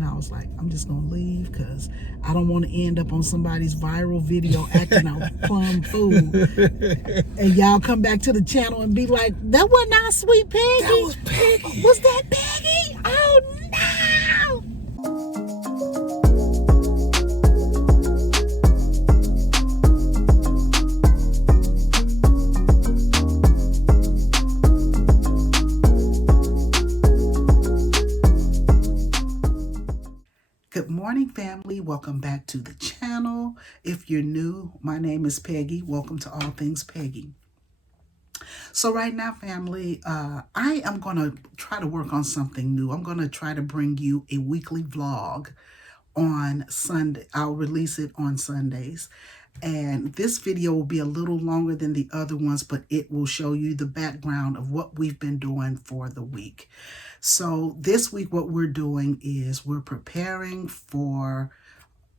And I was like, I'm just going to leave because I don't want to end up on somebody's viral video acting out plum fool. And y'all come back to the channel and be like, that wasn't our sweet Peggy. That was Peggy. Was that Peggy? Oh, no. Good morning, family. Welcome back to the channel. If you're new, my name is Peggy. Welcome to All Things Peggy. So right now, family, I am going to try to work on something new. I'm going to try to bring you a weekly vlog on Sunday. I'll release it on Sundays. And this video will be a little longer than the other ones, but it will show you the background of what we've been doing for the week. So this week, what we're doing is we're preparing for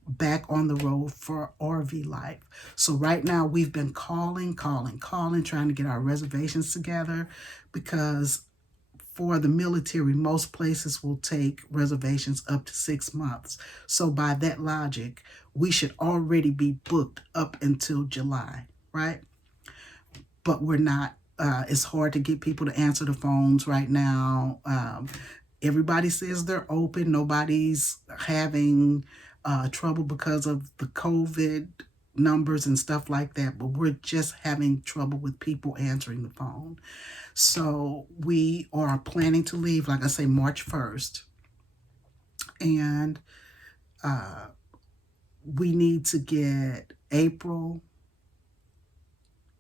back on the road for RV life. So right now we've been calling, trying to get our reservations together, because for the military, most places will take reservations up to 6 months. So by that logic, we should already be booked up until July, right? But we're not. It's hard to get people to answer the phones right now. Everybody says they're open. Nobody's having trouble because of the COVID numbers and stuff like that, but we're just having trouble with people answering the phone. So we are planning to leave, like I say, March 1st. And we need to get April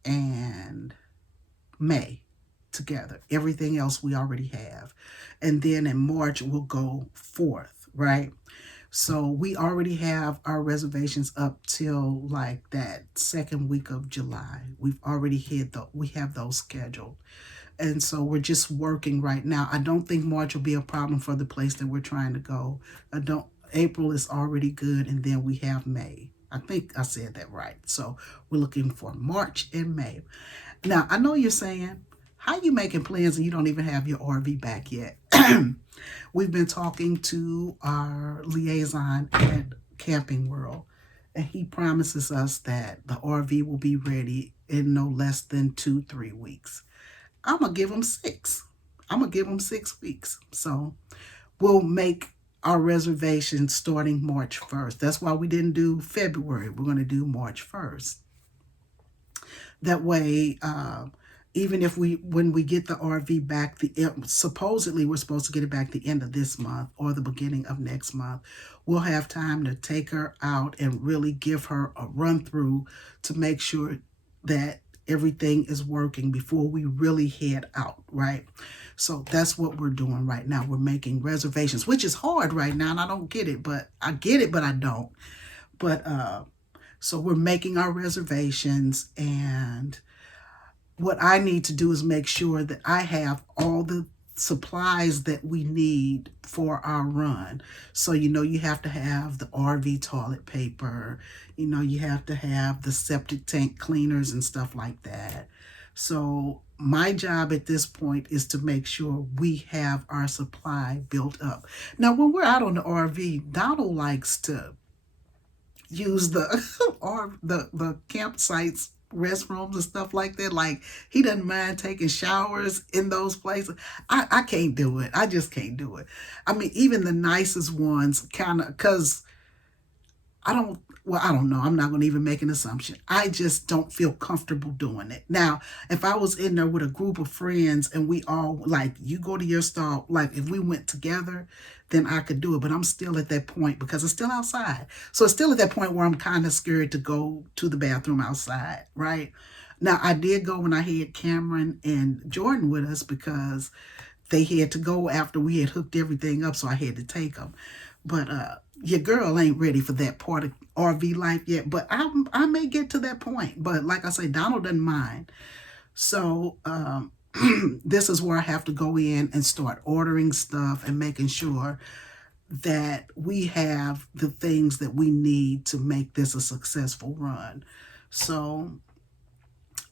and May together. Everything else we already have. And then in March, we'll go forth, right? So we already have our reservations up till like that second week of July. We've already we have those scheduled. And so we're just working right now. I don't think March will be a problem for the place that we're trying to go. April is already good, and then we have May. I think I said that right. So we're looking for March and May. Now, I know you're saying, how you making plans and you don't even have your RV back yet? We've been talking to our liaison at Camping World, and he promises us that the RV will be ready in no less than 2-3 weeks. I'm going to give him 6. I'm going to give him 6 weeks. So we'll make our reservations starting March 1st. That's why we didn't do February. We're going to do March 1st. That way, even if when we get the RV back, supposedly we're supposed to get it back the end of this month or the beginning of next month, we'll have time to take her out and really give her a run through to make sure that everything is working before we really head out, right? So that's what we're doing right now. We're making reservations, which is hard right now, and I don't get it, but I get it, but I don't. But so we're making our reservations, and what I need to do is make sure that I have all the supplies that we need for our run. So, you have to have the RV toilet paper, you have to have the septic tank cleaners and stuff like that. So my job at this point is to make sure we have our supply built up. Now, when we're out on the RV, Donald likes to use the campsites, restrooms and stuff like that. Like, he doesn't mind taking showers in those places. I can't do it. I just can't do it. I mean, even the nicest ones kind of, because I don't know. I'm not going to even make an assumption. I just don't feel comfortable doing it. Now, if I was in there with a group of friends and we all, like, you go to your stall, like if we went together, then I could do it. But I'm still at that point because it's still outside. So it's still at that point where I'm kind of scared to go to the bathroom outside, right? Now, I did go when I had Cameron and Jordan with us because they had to go after we had hooked everything up, so I had to take them. But your girl ain't ready for that part of RV life yet, but I may get to that point. But like I say, Donald doesn't mind. So this is where I have to go in and start ordering stuff and making sure that we have the things that we need to make this a successful run. So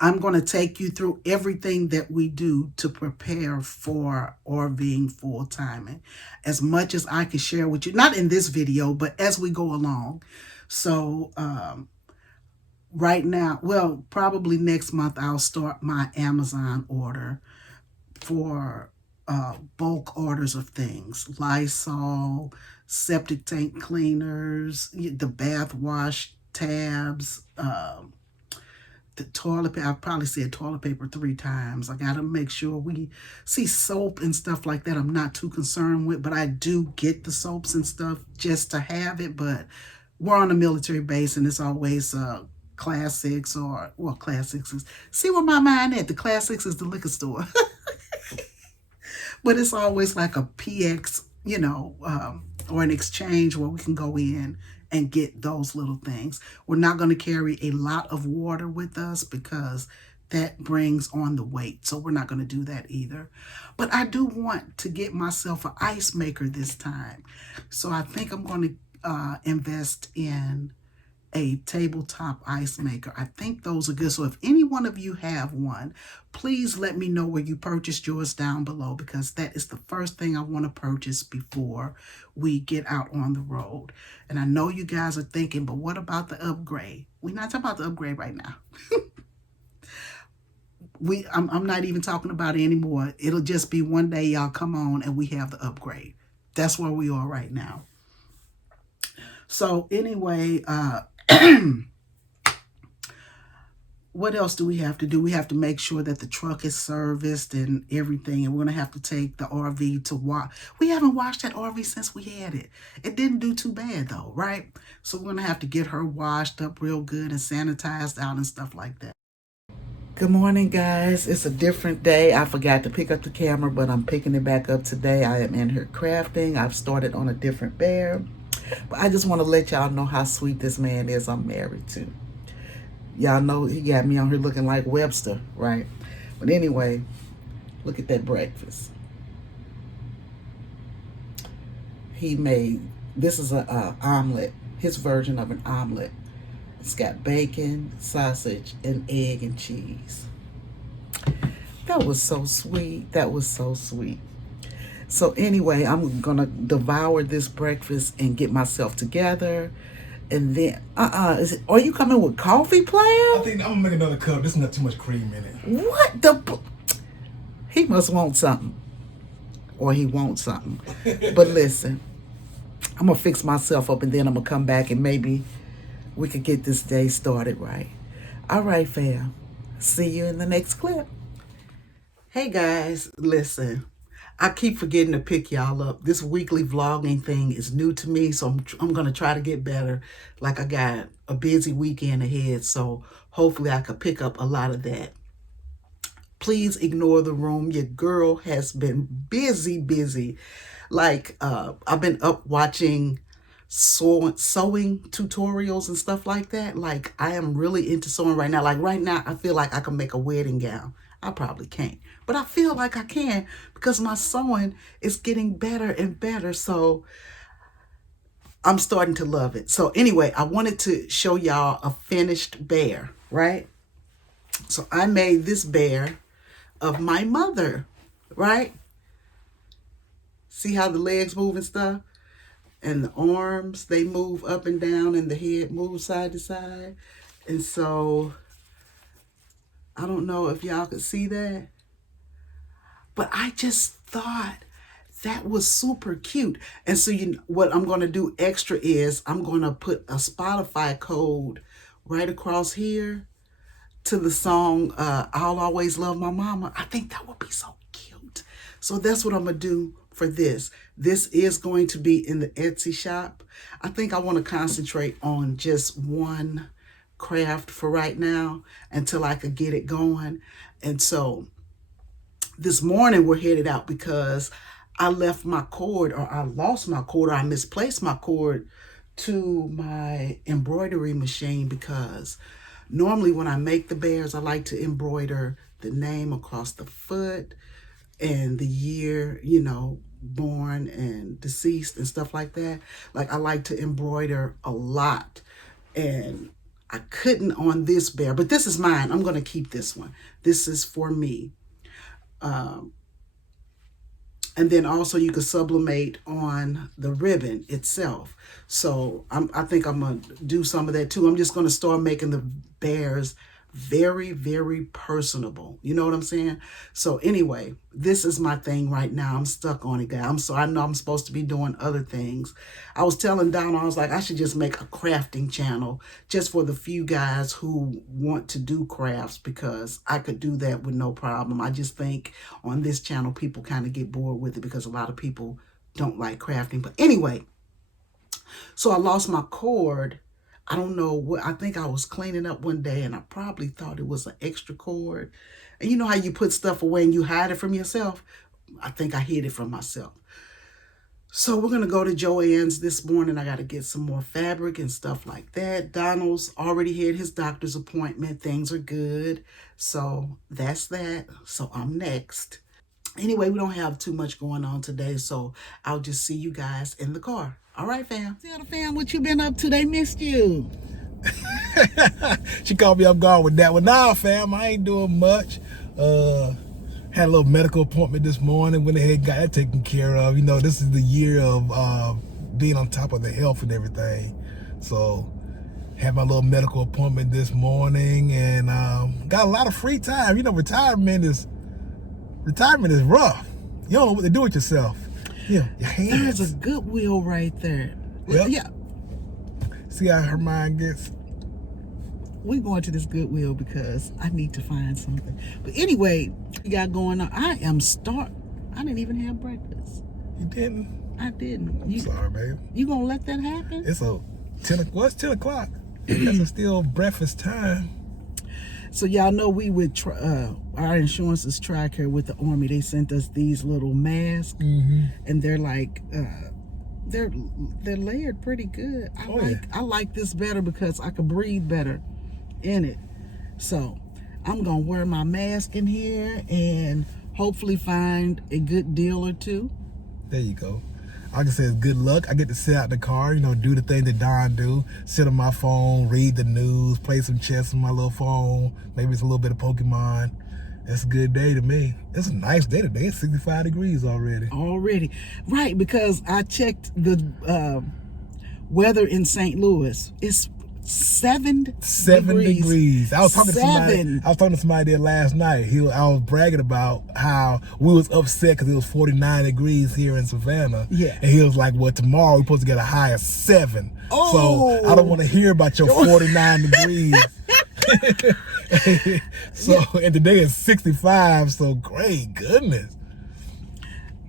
I'm going to take you through everything that we do to prepare for RVing full time. And as much as I can share with you, not in this video, but as we go along. So, right now, well, probably next month, I'll start my Amazon order for bulk orders of things: Lysol, septic tank cleaners, the bath wash tabs, the toilet paper. I've probably said toilet paper 3 times. I got to make sure we see soap and stuff like that. I'm not too concerned with, but I do get the soaps and stuff just to have it. But we're on a military base, and it's always classics or, well, classics is, see where my mind at. The classics is the liquor store. But it's always like a PX, or an exchange where we can go in and get those little things. We're not going to carry a lot of water with us because that brings on the weight. So we're not going to do that either. But I do want to get myself an ice maker this time. So I think I'm going to invest in a tabletop ice maker. I think those are good. So if any one of you have one, please let me know where you purchased yours down below, because that is the first thing I want to purchase before we get out on the road. And I know you guys are thinking, but what about the upgrade? We're not talking about the upgrade right now. I'm not even talking about it anymore. It'll just be one day y'all come on and we have the upgrade. That's where we are right now. So anyway, what else do we have to do? We have to make sure that the truck is serviced and everything. And we're going to have to take the RV to wash. We haven't washed that RV since we had it. It didn't do too bad though, right? So we're going to have to get her washed up real good and sanitized out and stuff like that. Good morning, guys. It's a different day. I forgot to pick up the camera, but I'm picking it back up today. I am in here crafting. I've started on a different bear. But I just want to let y'all know how sweet this man is I'm married to. Y'all know he got me on here looking like Webster, right? But anyway, look at that breakfast. He made, this is a omelet, his version of an omelet. It's got bacon, sausage, and egg and cheese. That was so sweet. That was so sweet. So anyway, I'm going to devour this breakfast and get myself together. And then, are you coming with coffee, player? I think I'm going to make another cup. There's not too much cream in it. What the? He must want something. Or he wants something. But listen, I'm going to fix myself up and then I'm going to come back and maybe we could get this day started right. All right, fam. See you in the next clip. Hey, guys, listen. I keep forgetting to pick y'all up. This weekly vlogging thing is new to me, so I'm going to try to get better. Like, I got a busy weekend ahead, so hopefully I could pick up a lot of that. Please ignore the room. Your girl has been busy. Like, I've been up watching sewing tutorials and stuff like that. Like, I am really into sewing right now. Like, right now, I feel like I can make a wedding gown. I probably can't, but I feel like I can because my sewing is getting better and better. So I'm starting to love it. So anyway, I wanted to show y'all a finished bear, right? So I made this bear of my mother, right? See how the legs move and stuff? And the arms, they move up and down, and the head moves side to side. And so I don't know if y'all could see that, but I just thought that was super cute. And so what I'm going to do extra is I'm going to put a Spotify code right across here to the song I'll Always Love My Mama. I think that would be so cute. So that's what I'm going to do for this. This is going to be in the Etsy shop. I think I want to concentrate on just one craft for right now until I could get it going. And so this morning we're headed out because I left my cord, or I lost my cord, or I misplaced my cord to my embroidery machine, because normally when I make the bears, I like to embroider the name across the foot and the year, born and deceased and stuff like that. Like, I like to embroider a lot. And I couldn't on this bear, but this is mine. I'm going to keep this one. This is for me. And then also you could sublimate on the ribbon itself. So I think I'm going to do some of that too. I'm just going to start making the bears very, very personable. You know what I'm saying? So anyway, this is my thing right now. I'm stuck on it, guys. I know I'm supposed to be doing other things. I was telling Donna, I was like, I should just make a crafting channel just for the few guys who want to do crafts, because I could do that with no problem. I just think on this channel, people kind of get bored with it because a lot of people don't like crafting. But anyway, so I lost my cord. I don't know what, I think I was cleaning up one day and I probably thought it was an extra cord. And you know how you put stuff away and you hide it from yourself? I think I hid it from myself. So we're going to go to Joann's this morning. I got to get some more fabric and stuff like that. Donald's already had his doctor's appointment. Things are good. So that's that. So I'm next. Anyway, we don't have too much going on today, so I'll just see you guys in the car. All right, fam. Tell the fam what you been up to. They missed you. She called me up guard with that one. Nah, fam, I ain't doing much. Had a little medical appointment this morning. Went ahead and got that taken care of. You know, this is the year of being on top of the health and everything. So, had my little medical appointment this morning and got a lot of free time. You know, retirement is rough. You don't know what to do with yourself. Yeah, your hands. There's a Goodwill right there. Yep. Yeah. See how her mind gets? We're going to this Goodwill because I need to find something. But anyway, we got going on. I didn't even have breakfast. You didn't? I didn't. I'm sorry, babe. You gonna let that happen? It's 10 o'clock. It's still breakfast time. So y'all know we would our insurance is TRICARE with the Army. They sent us these little masks, and they're like they're layered pretty good. I like this better because I could breathe better in it. So I'm gonna wear my mask in here and hopefully find a good deal or two. There you go. I can say it's good luck. I get to sit out in the car, you know, do the thing that Don do. Sit on my phone, read the news, play some chess on my little phone. Maybe it's a little bit of Pokemon. It's a good day to me. It's a nice day today. It's 65 degrees already. Already. Right, because I checked the weather in St. Louis. It's 7 degrees. I was talking to somebody there last night. I was bragging about how we was upset because it was 49 degrees here in Savannah. Yeah. And he was like, well, tomorrow we're supposed to get a high of 7. Oh. So I don't want to hear about your 49 degrees. And today is 65, so great goodness.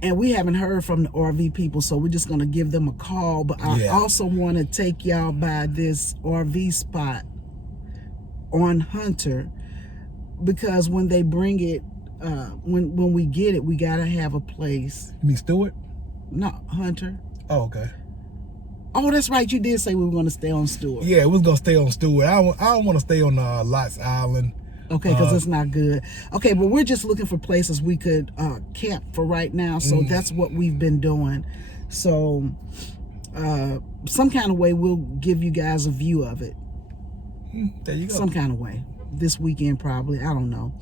And we haven't heard from the RV people, so we're just going to give them a call. But I also want to take y'all by this RV spot on Hunter, because when they bring it, when we get it, we got to have a place. You mean Stewart? No, Hunter. Oh, okay. Oh, that's right. You did say we were going to stay on Stewart. Yeah, we was going to stay on Stewart. I don't want to stay on Lots Island. Okay, because it's not good. Okay, but we're just looking for places we could camp for right now. So that's what we've been doing. So some kind of way we'll give you guys a view of it. There you go. Some kind of way. This weekend probably. I don't know.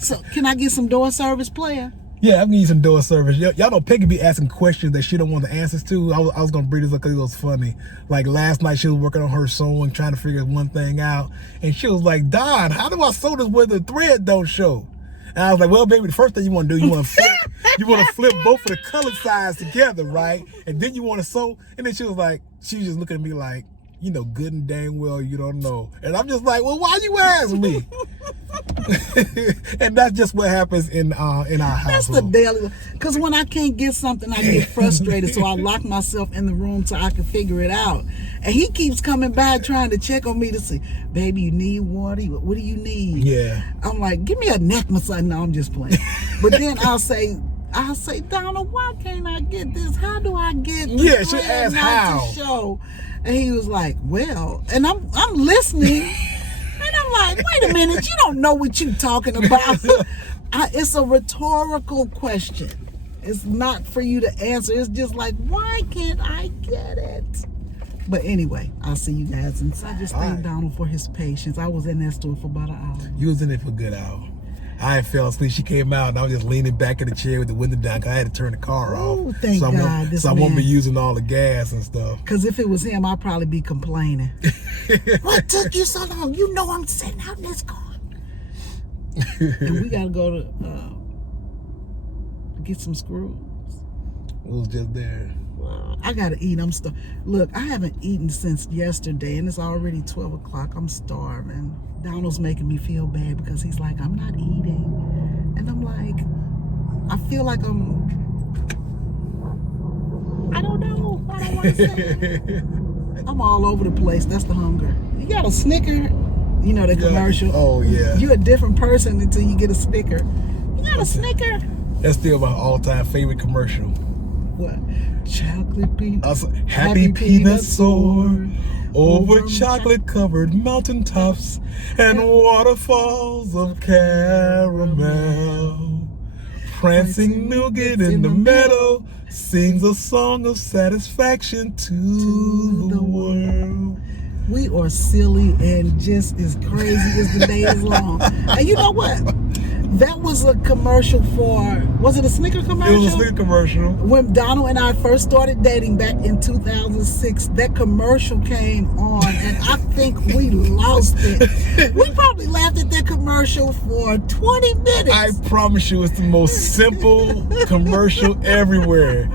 So can I get some door service, player? Yeah, I'm gonna use some door service. Y'all know Peggy be asking questions that she don't want the answers to. I was gonna bring this up because it was funny. Like last night, she was working on her sewing, trying to figure one thing out, and she was like, "Don, how do I sew this where the thread don't show?" And I was like, "Well, baby, the first thing you want to do, you want to flip both of the color sides together, right? And then you want to sew." And then she was just looking at me like, you know, good and dang well you don't know. And I'm just like, well, why you ask me? And that's just what happens in our house. That's the daily, because when I can't get something, I get frustrated. So I lock myself in the room so I can figure it out. And he keeps coming by trying to check on me to say, baby, you need water? What do you need? Yeah. I'm like, give me a neck massage. No, I'm just playing. But then I'll say, Donna, why can't I get this? How do I get this? Yeah, she asked how. To show. And he was like, well, and I'm listening. And I'm like, wait a minute, you don't know what you're talking about. It's a rhetorical question. It's not for you to answer. It's just like, why can't I get it? But anyway, I'll see you guys inside. I just All thank right. Donald for his patience. I was in that store for about an hour. You was in there for a good hour. I had fell asleep. She came out, and I was just leaning back in the chair with the window down because I had to turn the car off. Oh, thank so God. I won't be using all the gas and stuff. Because if it was him, I'd probably be complaining. What took you so long? You know I'm sitting out in this car. And we got to go to get some screws. We was just there. I gotta eat. Look, I haven't eaten since yesterday, and it's already 12 o'clock. I'm starving. Donald's making me feel bad because he's like, I'm not eating. And I'm like, I feel like I don't know. I don't want to say. I'm all over the place. That's the hunger. You got a Snicker, you know, the commercial. Oh, yeah. You're a different person until you get a Snicker. You got a Snicker. That's still my all-time favorite commercial. What? Chocolate peanut. Happy peanut soar over chocolate-covered mountaintops and waterfalls of caramel. Prancing nougat in the meadow sings a song of satisfaction to the world. We are silly and just as crazy as the day is long. And you know what? That was a commercial for, was it a Snicker commercial? It was a Snicker commercial. When Donald and I first started dating back in 2006, that commercial came on, and I think we lost it. We probably laughed at that commercial for 20 minutes. I promise you, it's the most simple commercial everywhere.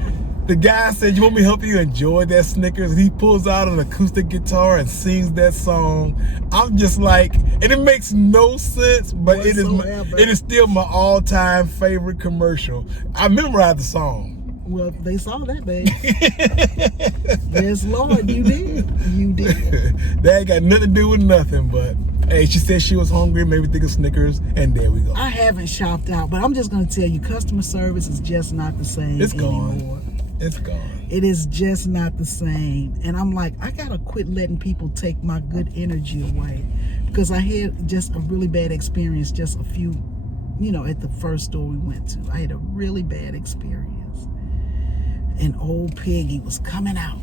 The guy said, you want me to help you enjoy that Snickers? And he pulls out an acoustic guitar and sings that song. I'm just like, and it makes no sense, but it is still my all-time favorite commercial. I memorized the song. Well, they saw that, babe. Yes, Lord, you did. You did. That ain't got nothing to do with nothing, but hey, she said she was hungry, maybe think of Snickers, and there we go. I haven't shopped out, but I'm just going to tell you, customer service is just not the same anymore. It's gone. It is just not the same. And I'm like, I gotta quit letting people take my good energy away, because I had just a really bad experience just a few, at the first store we went to. I had a really bad experience. And old Peggy was coming out.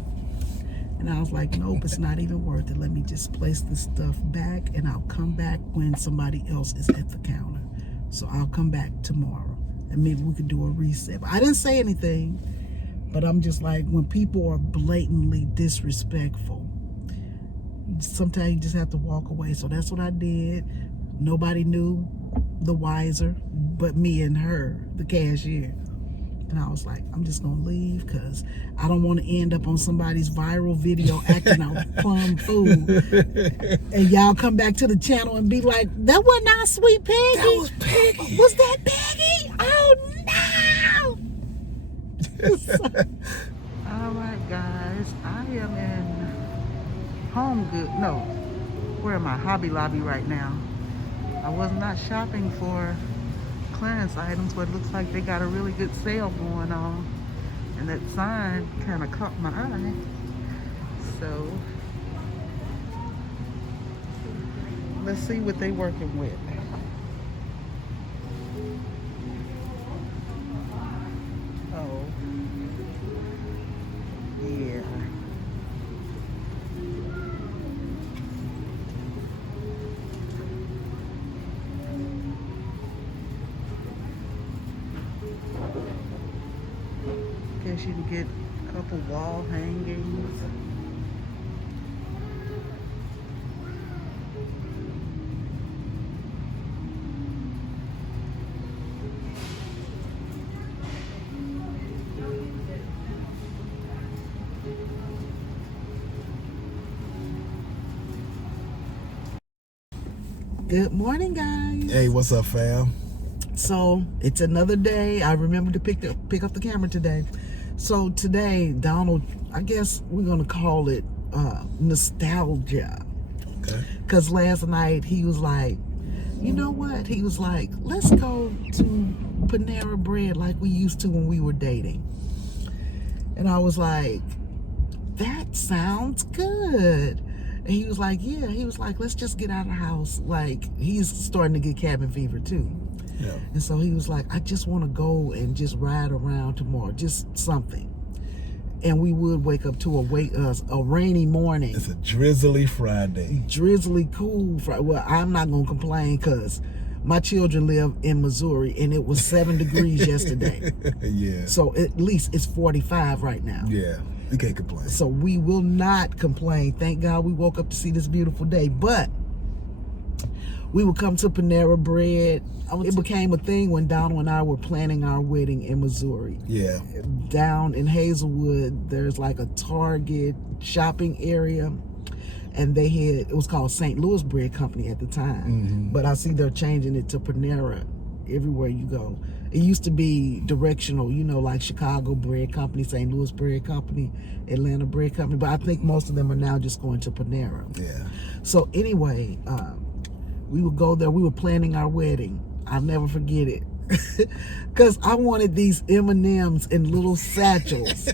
And I was like, nope, it's not even worth it. Let me just place this stuff back, and I'll come back when somebody else is at the counter. So I'll come back tomorrow, and maybe we could do a reset. But I didn't say anything. But I'm just like, when people are blatantly disrespectful, sometimes you just have to walk away. So that's what I did. Nobody knew the wiser but me and her, the cashier. And I was like, I'm just going to leave, because I don't want to end up on somebody's viral video acting out plum food. And y'all come back to the channel and be like, that wasn't our sweet Peggy. That was Peggy. Was that Peggy? Oh, no. Alright guys, I am in where am I? Hobby Lobby right now. I was not shopping for clearance items, but it looks like they got a really good sale going on, and that sign kind of caught my eye. So let's see what they working with. Oh, yeah. Guess you can get a couple wall hangings. Good morning, guys. Hey, what's up, fam? So it's another day. I remembered to pick up the camera today. So today, Donald, I guess we're gonna call it nostalgia. Okay. Because last night he was like, you know what? He was like, let's go to Panera Bread like we used to when we were dating. And I was like, that sounds good. And he was like, yeah. He was like, let's just get out of the house. Like, he's starting to get cabin fever too. Yeah. And so he was like, I just want to go and just ride around tomorrow, just something. and we would wake up to a rainy morning. It's a drizzly Friday. Drizzly, cool Friday. Well, I'm not gonna complain because my children live in Missouri and it was 7 degrees yesterday. Yeah. So at least it's 45 right now. Yeah, you can't complain. So we will not complain. Thank God we woke up to see this beautiful day. But we would come to Panera Bread. It became a thing when Donald and I were planning our wedding in Missouri. Yeah. Down in Hazelwood, there's like a Target shopping area. And it was called St. Louis Bread Company at the time. Mm-hmm. But I see they're changing it to Panera everywhere you go. It used to be directional, like Chicago Bread Company, St. Louis Bread Company, Atlanta Bread Company. But I think most of them are now just going to Panera. Yeah. So anyway, we would go there. We were planning our wedding. I'll never forget it. Because I wanted these M&Ms in little satchels.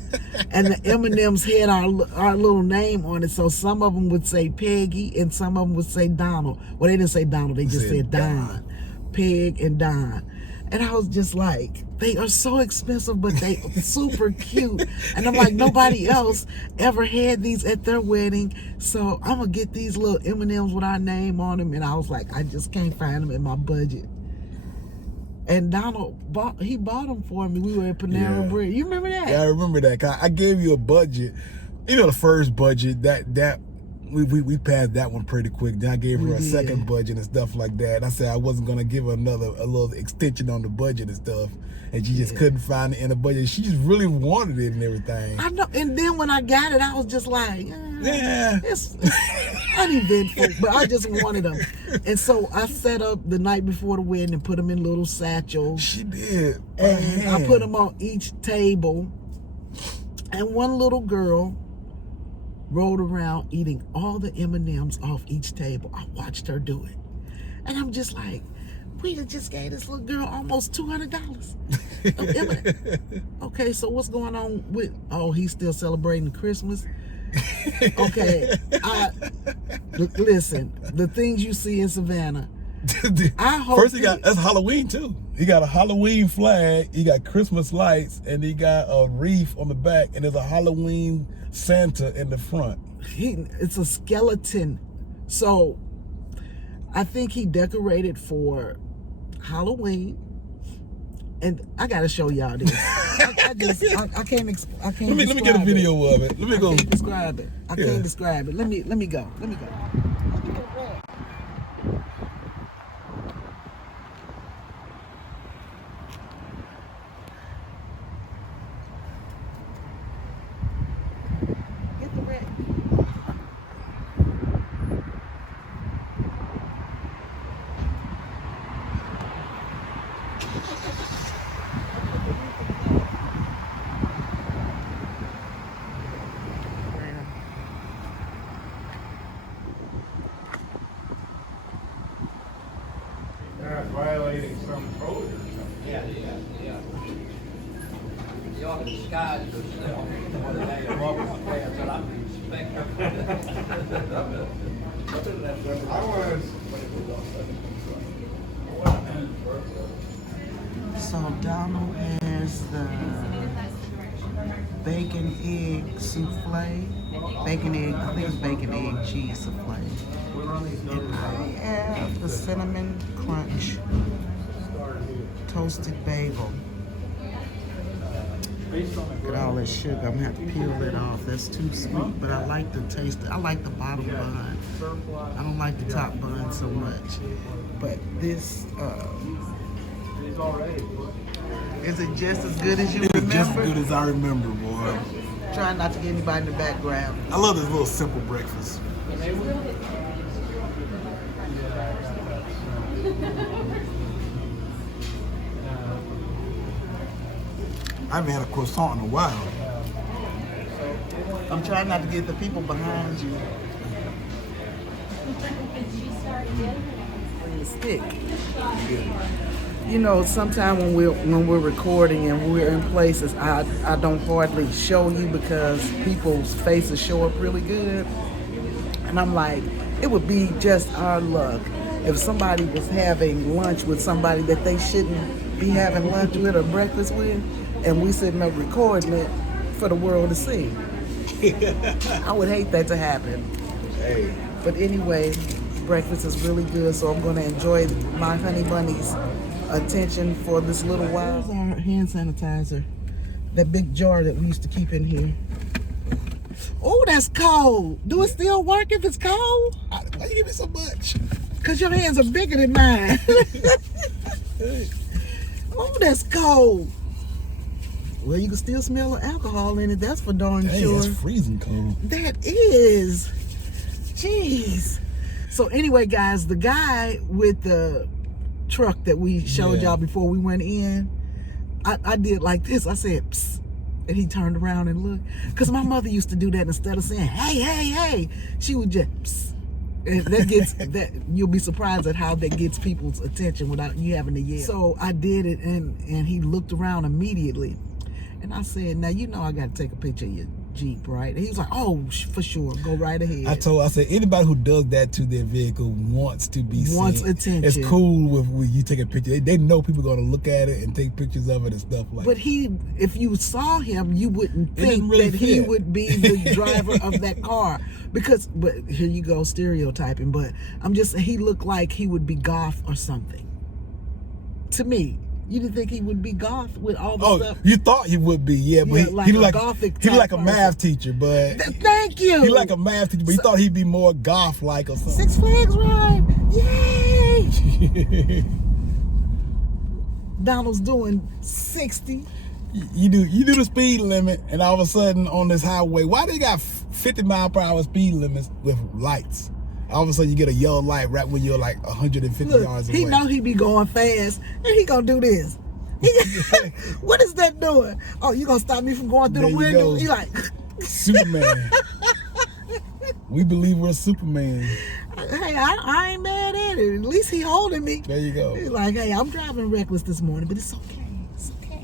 And the M&Ms had our little name on it. So some of them would say Peggy and some of them would say Donald. Well, they didn't say Donald. They just said Don. Peg and Don. And I was just like, they are so expensive, but they super cute. And I'm like, nobody else ever had these at their wedding. So I'm going to get these little M&Ms with our name on them. And I was like, I just can't find them in my budget. And Donald bought them for me. We were at Panera Bread. You remember that? Yeah, I remember that. I gave you a budget. The first budget that we passed that one pretty quick. Then I gave her a second budget and stuff like that. And I said I wasn't gonna give her a little extension on the budget and stuff. And she just couldn't find it in the budget. She just really wanted it and everything. I know. And then when I got it, I was just like, it's uneventful, but I just wanted them. And so I set up the night before the wedding and put them in little satchels. She did. And I put them on each table. And one little girl rode around eating all the M&Ms off each table. I watched her do it. And I'm just like, we just gave this little girl almost $200. Okay, so what's going on with, he's still celebrating Christmas? Okay, listen, the things you see in Savannah, I hope first that's Halloween too. He got a Halloween flag, he got Christmas lights, and he got a wreath on the back, and there's a Halloween Santa in the front. It's a skeleton. So I think he decorated for Halloween. And I gotta show y'all this. I can't. Let me get a video of it. Let me go. I can't describe it. I can't describe it. Let me go. Get the red. Violating some code or something. Yeah. The other disguise was what they walk up there, so I'm the inspector. I was. So Donald has the bacon egg souffle. Bacon egg, I think it's bacon egg cheese souffle. And I have the cinnamon crunch toasted bagel. Look at all that sugar. I'm gonna have to peel it off. That's too sweet, but I like the taste. I like the bottom bun. I don't like the top bun so much. But this, is it just as good as you remember? Just as good as I remember, boy. Try not to get anybody in the background. I love this little simple breakfast. I haven't had a croissant in a while. I'm trying not to get the people behind you. Stick. Sometimes when we're recording and we're in places, I don't hardly show you because people's faces show up really good. And I'm like, it would be just our luck if somebody was having lunch with somebody that they shouldn't be having lunch with or breakfast with, and we sitting up recording it for the world to see. I would hate that to happen. Hey. But anyway, breakfast is really good, so I'm going to enjoy my honey bunny's attention for this little while. Here's our hand sanitizer. That big jar that we used to keep in here. Oh, that's cold. Do it still work if it's cold? Why you give me so much? Because your hands are bigger than mine. Oh, that's cold. Well, you can still smell the alcohol in it. That's for darn sure. It's freezing cold. That is. Jeez. So anyway, guys, the guy with the truck that we showed y'all before we went in, I did like this. I said, psst. And he turned around and looked. Because my mother used to do that. Instead of saying, hey, hey, hey, she would just, psst. And that gets, that you'll be surprised at how that gets people's attention without you having to yell. So I did it, and he looked around immediately. And I said, now, you know I got to take a picture of your Jeep, right? And he was like, oh, for sure, go right ahead. I said, anybody who does that to their vehicle wants to be seen. Wants attention. It's cool when you take a picture. They know people are going to look at it and take pictures of it and stuff like that. But if you saw him, you wouldn't think that he would be the driver of that car. But here you go, stereotyping. But he looked like he would be goth or something. To me. You didn't think he would be goth with all the stuff? You thought he would be, but like he a like gothic he like a person. math teacher, but thank you. He like a math teacher, but he thought he'd be more goth like or something. 6 Flags ride, yay! Donald's doing 60. You do the speed limit, and all of a sudden on this highway, why they got 50-mile-per-hour speed limits with lights? All of a sudden you get a yellow light right when you're like 150 yards away. He know he be going fast, and he gonna do this. What is that doing? Oh, you gonna stop me from going through the window? He like Superman. We believe we're Superman. Hey, I ain't mad at it. At least he holding me. There you go. He's like, hey, I'm driving reckless this morning, but it's okay. It's okay.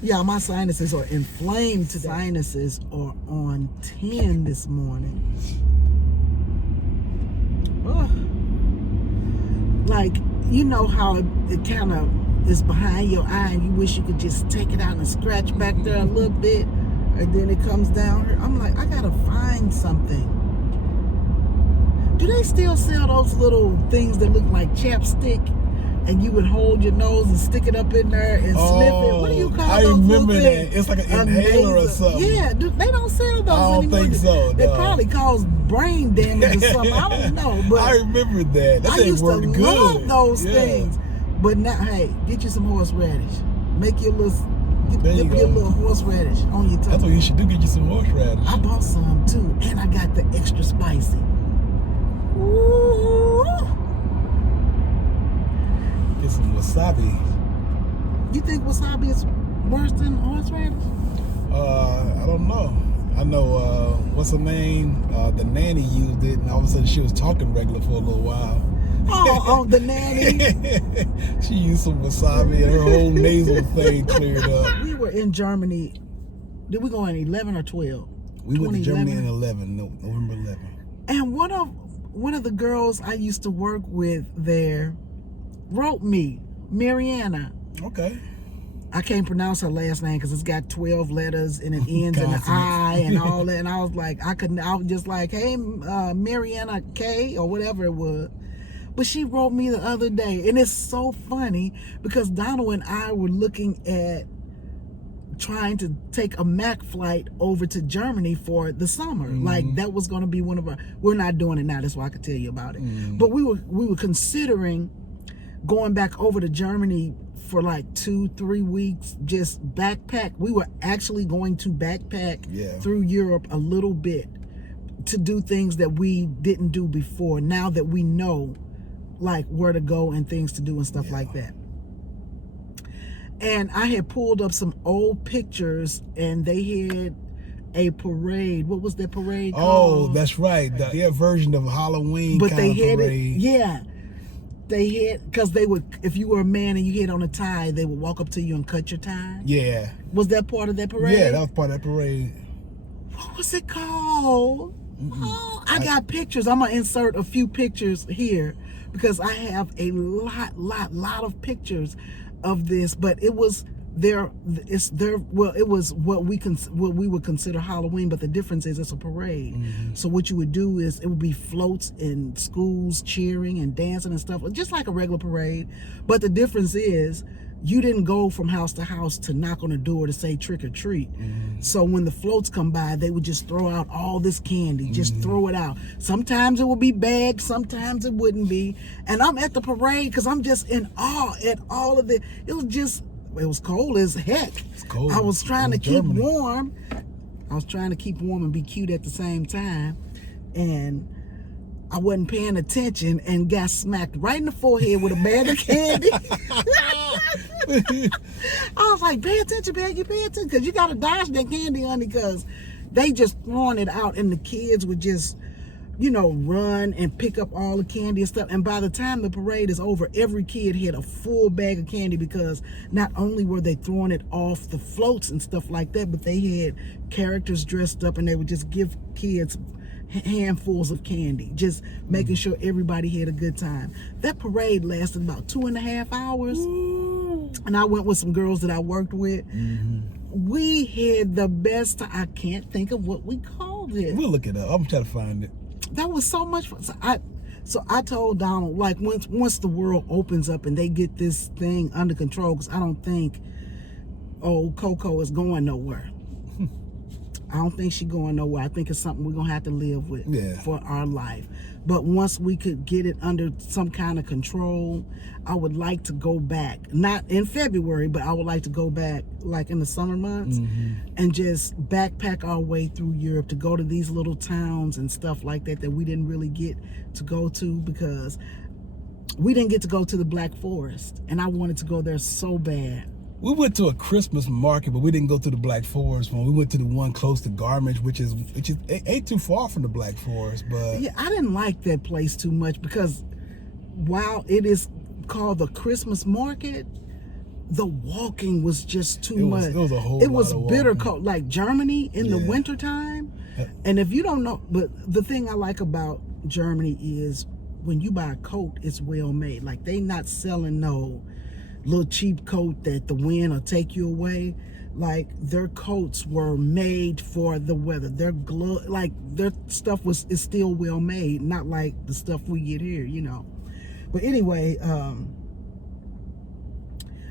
Yeah, my sinuses are inflamed today. Sinuses are on 10 this morning. Oh. Like, you know how it kind of is behind your eye and you wish you could just take it out and scratch back there a little bit, and then it comes down here. I'm like, I gotta find something. Do they still sell those little things that look like chapstick? And you would hold your nose and stick it up in there and sniff it. What do you call those little things? That. It's like an inhaler or something. Yeah, they don't sell those anymore. I don't think so. They probably cause brain damage or something. I don't know. But I remember that. I used to love those things. But now, hey, get you some horseradish. Make your little, dip your little horseradish on your tongue. That's what you should do. Get you some horseradish. I bought some too, and I got the extra spicy. Ooh. Get some wasabi. You think wasabi is worse than horseradish? I don't know. I know, what's her name? The nanny used it, and all of a sudden she was talking regular for a little while. Oh, the nanny. She used some wasabi and her whole nasal thing cleared up. We were in Germany. Did we go in 11 or 12? We went to Germany in 11, November 11. And one of the girls I used to work with there wrote me, Mariana. Okay. I can't pronounce her last name because it's got 12 letters and it ends in an I and all that. And I was like, I was just like, hey, Mariana K or whatever it was. But she wrote me the other day. And it's so funny because Donald and I were looking at trying to take a Mac flight over to Germany for the summer. Mm-hmm. Like that was going to be one of our, we're not doing it now. That's why I could tell you about it. Mm-hmm. But we were considering going back over to Germany for like 2-3 weeks, just backpack. We were actually going to backpack through Europe a little bit to do things that we didn't do before, now that we know like where to go and things to do and stuff like that. And I had pulled up some old pictures and they had a parade. What was that parade called? Oh, that's right. Their version of Halloween but kind they of had parade. They had, because they would, if you were a man and you had on a tie, they would walk up to you and cut your tie. Yeah. Was that part of that parade? Yeah, that was part of that parade. What was it called? Oh, I got pictures. I'm going to insert a few pictures here because I have a lot of pictures of this. But it was well, it was what we would consider Halloween, but the difference is it's a parade. So what you would do is it would be floats in schools cheering and dancing and stuff, just like a regular parade. But the difference is you didn't go from house to house to knock on the door to say trick or treat. So when the floats come by, they would just throw out all this candy, just throw it out. Sometimes it would be bagged, sometimes it wouldn't be. And I'm at the parade because I'm just in awe at all of it. It was cold as heck. It's cold. I was trying to keep Germany. warm. I was trying to keep warm and be cute at the same time. And I wasn't paying attention and got smacked right in the forehead with a bag of candy. I was like, pay attention, Peggy, pay attention, because you got to dodge that candy, honey, because they just throwing it out, and the kids would just, run and pick up all the candy and stuff. And by the time the parade is over, every kid had a full bag of candy, because not only were they throwing it off the floats and stuff like that, but they had characters dressed up, and they would just give kids handfuls of candy, just making sure everybody had a good time. That parade lasted about 2.5 hours. And I went with some girls that I worked with. We had the best I can't think of what we called it. We'll look it up. I'm trying to find it. That was so much fun. So I told Donald, like, once the world opens up and they get this thing under control, because I don't think old Coco is going nowhere. I don't think she's going nowhere. I think it's something we're gonna have to live with for our life. But once we could get it under some kind of control, I would like to go back. Not in February, but I would like to go back like in the summer months and just backpack our way through Europe, to go to these little towns and stuff like that we didn't really get to go to, because we didn't get to go to the Black Forest, and I wanted to go there so bad. We went to a Christmas market, but we didn't go to the Black Forest one. We went to the one close to Garmisch, which ain't too far from the Black Forest. But yeah, I didn't like that place too much, because while it is called the Christmas market, the walking was just too much. It was a whole It was lot of bitter walking. cold, like Germany in the wintertime. And if you don't know, but the thing I like about Germany is when you buy a coat, it's well made. Like, they not selling no little cheap coat that the wind will take you away. Like, their coats were made for the weather. Their glove, like, their stuff is still well made, not like the stuff we get here, But anyway,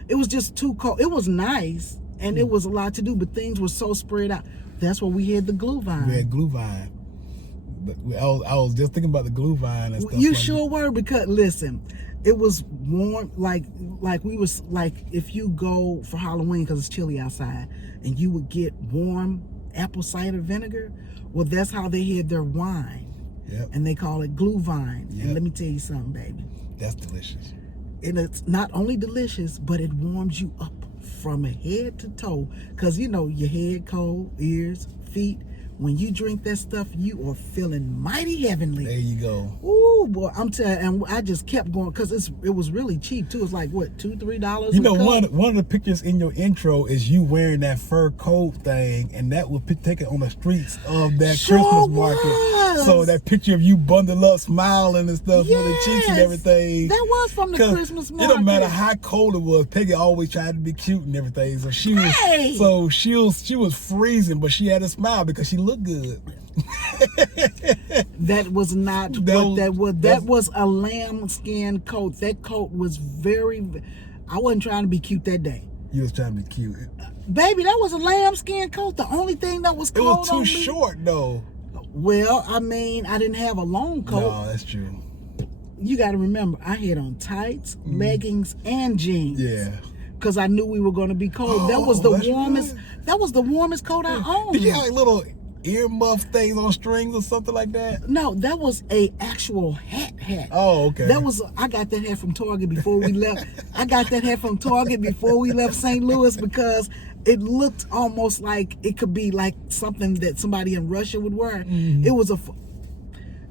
it was just too cold. It was nice, and it was a lot to do, but things were so spread out. That's why we had the Glühwein. we had Glühwein. I was just thinking about the Glühwein and stuff. You sure were, because listen, it was warm, like we was like, if you go for Halloween because it's chilly outside, and you would get warm apple cider vinegar. Well, that's how they had their wine. Yep. And they call it Glühwein. Yep. And let me tell you something, baby. That's delicious. And it's not only delicious, but it warms you up from head to toe, because your head cold, ears, feet. When you drink that stuff, you are feeling mighty heavenly. There you go. Ooh, boy, I'm telling you, and I just kept going, because it was really cheap too. It's like, what, $2-3? One of the pictures in your intro is you wearing that fur coat thing, and that was taken on the streets of that Sure Christmas market. was. So that picture of you bundled up, smiling and stuff with the cheeks and Yes, everything. that was from the 'Cause Christmas market. It don't matter how cold it was. Peggy always tried to be cute and everything. So she was freezing, but she had a smile because she looked good. That was not what that was. That was a lambskin coat. That coat was I wasn't trying to be cute that day. You was trying to be cute. Baby, that was a lambskin coat. The only thing that was It cold was on too me. short though. Well, I mean, I didn't have a long coat. No, that's true. You got to remember, I had on tights, leggings, and jeans. Yeah. Because I knew we were going to be cold. That was the that's warmest. right. That was the warmest coat I owned. Did you have like little earmuff things on strings or something like that? No, that was a actual hat. Oh, okay. I got that hat from Target before we left. I got that hat from Target before we left St. Louis, because it looked almost like it could be like something that somebody in Russia would wear. It was a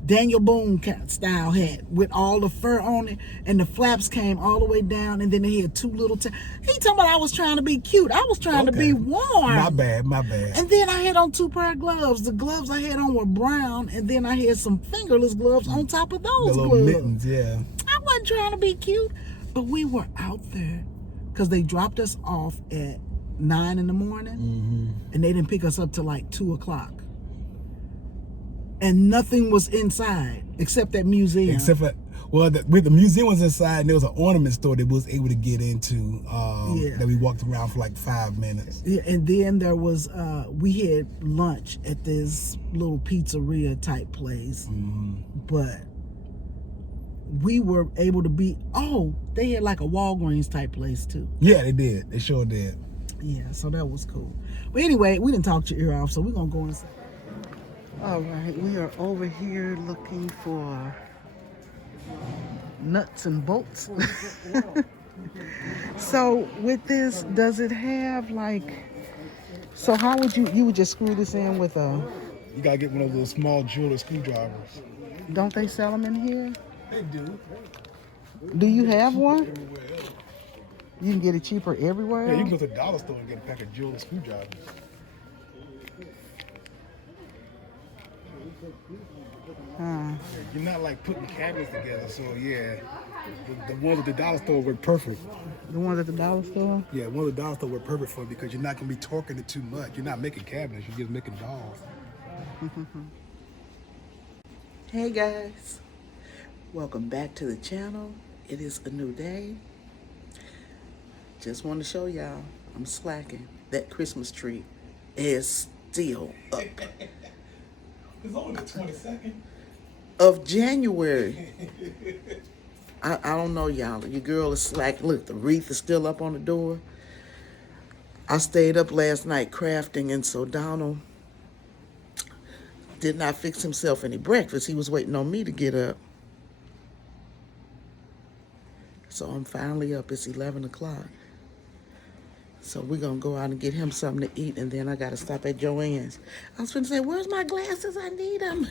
Daniel Boone style hat with all the fur on it, and the flaps came all the way down, and then they had two little he talking about I was trying to be cute. I was trying to be warm. My bad. And then I had on 2 pair of gloves. The gloves I had on were brown, and then I had some fingerless gloves on top of those The little gloves. mittens, yeah. I wasn't trying to be cute, but we were out there because they dropped us off at 9 in the morning, and they didn't pick us up till like 2 o'clock. And nothing was inside except that museum. Except for, well, the museum was inside, and there was an ornament store that we was able to get into. That we walked around for like 5 minutes. Yeah, and then there was we had lunch at this little pizzeria type place, but we were able to be. Oh, they had like a Walgreens type place too. Yeah, they did. They sure did. Yeah, so that was cool. But anyway, we didn't talk your ear off, so we're gonna go inside. All right, we are over here looking for nuts and bolts. So with this, does it have like, so how would you would just screw this in with a, You gotta get one of those small jeweler screwdrivers. don't they sell them in here? They do. Do you have one? You can get it cheaper everywhere? Yeah, you can go to the dollar store and get a pack of jeweler screwdrivers. You're not like putting cabinets together, so yeah. The ones at the dollar store work perfect. The ones at the dollar store? Yeah, one of the dollar store work perfect for it because you're not gonna be torquing it too much. You're not making cabinets, you're just making dolls. Hey guys, welcome back to the channel. It is a new day. Just want to show y'all I'm slacking. That Christmas tree is still up. It's only the 22nd. Of January. I don't know, y'all. Your girl is slack. Look, the wreath is still up on the door. I stayed up last night crafting, and so Donald did not fix himself any breakfast. He was waiting on me to get up. So I'm finally up. It's 11 o'clock. So we're going to go out and get him something to eat, and then I got to stop at Joann's. I was going to say, where's my glasses? I need them.